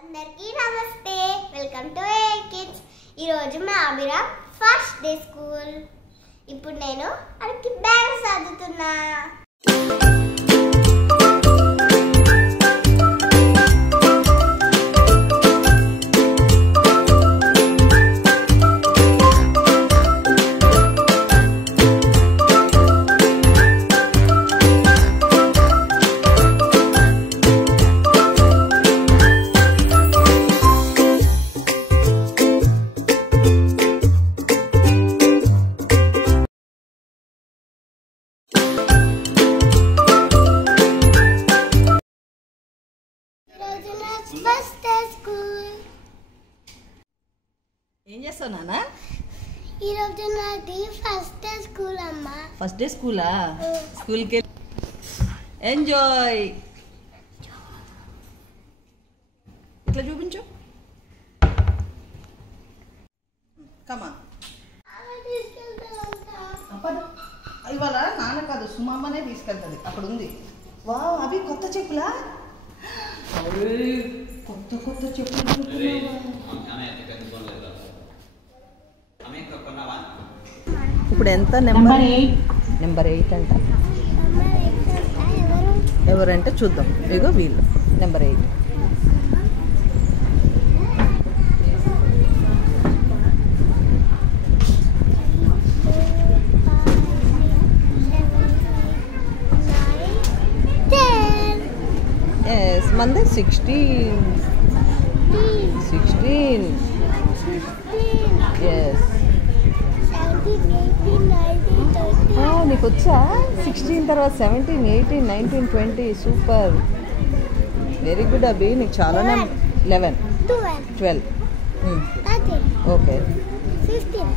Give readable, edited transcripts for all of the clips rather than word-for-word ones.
అందరికీ నమస్తే, welcome to A kids. ఈరోజు మా అభిరామ్ ఫస్ట్ డే స్కూల్. ఇప్పుడు నేను అడికి బ్యాగ్ సర్దుతున్నా. First day school. ఏం చేస్తావు నాన్న? ఈరోజు నాది ఫస్ట్ డే స్కూల్ అమ్మా. ఫస్ట్ డే స్కూలా? స్కూల్కి ఎంజాయ్. ఇట్లా చూపించు. కమా ఇవాళ నాన్న కాదు, సుమమ్మనే తీసుకెళ్తుంది. అక్కడ ఉంది. వా, అవి కొత్త చెప్పులా? కొత్త కొత్త చెప్పులు. ఇప్పుడు ఎంత? నెంబర్ 8 అంట. ఎవరంటే చూద్దాం. ఇగో వీళ్ళు నెంబర్ 8. మంది 16. ఎస్. నీకు వచ్చా? 16 తర్వాత 17, 18, 19, 20. సూపర్, వెరీ గుడ్ అభి. నీకు చాలా 11, 12. ఓకే. 15,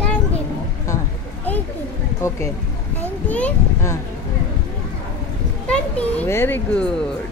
17, 18, ఓకే. 19, 20. Very good.